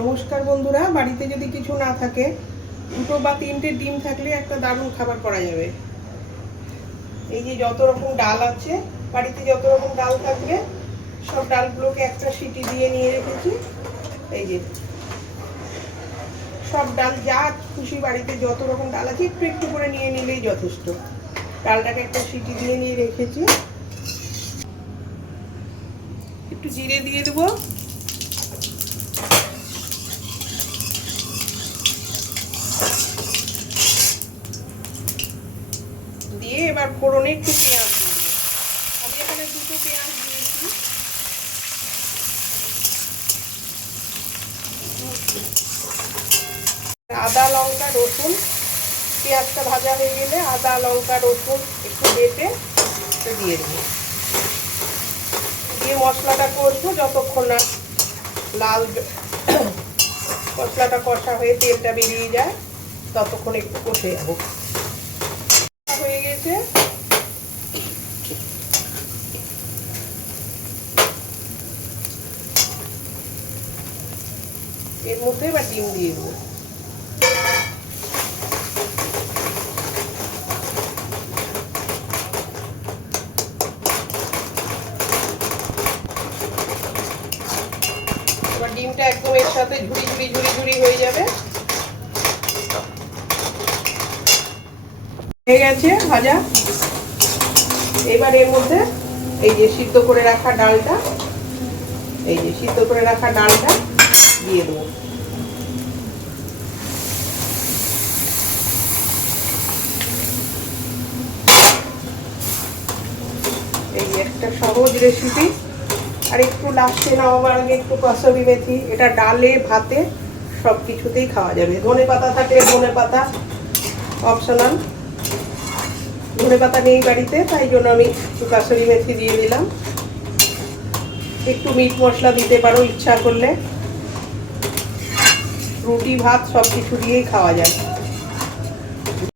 নমস্কার বন্ধুরা, বাড়িতে যদি কিছু না থাকে, দুটো বা তিনটে ডিম থাকলে একটা দারুণ খাবার করা যাবে। এই যে যত রকম ডাল আছে বাড়িতে, যত রকম ডাল থাকবে সব ডালগুলোকে একটা সিটি দিয়ে নিয়ে রেখেছি। এই যে সব ডাল যা খুশি বাড়িতে যত রকম ডাল আছে একটু একটু করে নিয়ে নিলেই যথেষ্ট। ডালটাকে একটা সিটি দিয়ে নিয়ে রেখেছি। একটু জিরে দিয়ে দেবো, দিয়ে এবার ফোড়নে একটু পেঁয়াজ দিয়ে দিই। আমি এখানে দুটো পেঁয়াজ দিয়েছি। আদা লঙ্কা রসুন, পেঁয়াজটা ভাজা হয়ে গেলে আদা লঙ্কা রসুন একটু বেটে দিয়ে দেবো। দিয়ে মশলাটা কষবো যতক্ষণ না লাল মশলাটা কষা হয়ে তেলটা বেরিয়ে যায়, ততক্ষণ একটু কষে যাবো। হয়ে গেছে, এর মধ্যে এবার ডিম দিয়ে দেবো। এবার ডিমটা একদম এর সাথে ঝুড়ি ঝুড়ি ঝুড়ি ঝুড়ি হয়ে যাবে। হয়ে গেছে ভাজা। এবার এর মধ্যে এই যে সিদ্ধ করে রাখা ডালটা, দিয়ে দেবো। এই একটা সহজ রেসিপি। আর একটু লাস্টে নামাবার আগে একটু কসুরি মেথি, এটা ডালে ভাতে সব কিছুতেই খাওয়া যাবে। ধনে পাতা থাকলে ধনে পাতা অপশনাল, ধনে পাতা নেই বাড়িতে, তাই জন্য আমি একটু কসুরি মেথি দিয়ে দিলাম। একটু মিট মশলা দিতে পারো ইচ্ছা করলে। রুটি ভাত সব কিছু দিয়েই খাওয়া যায়।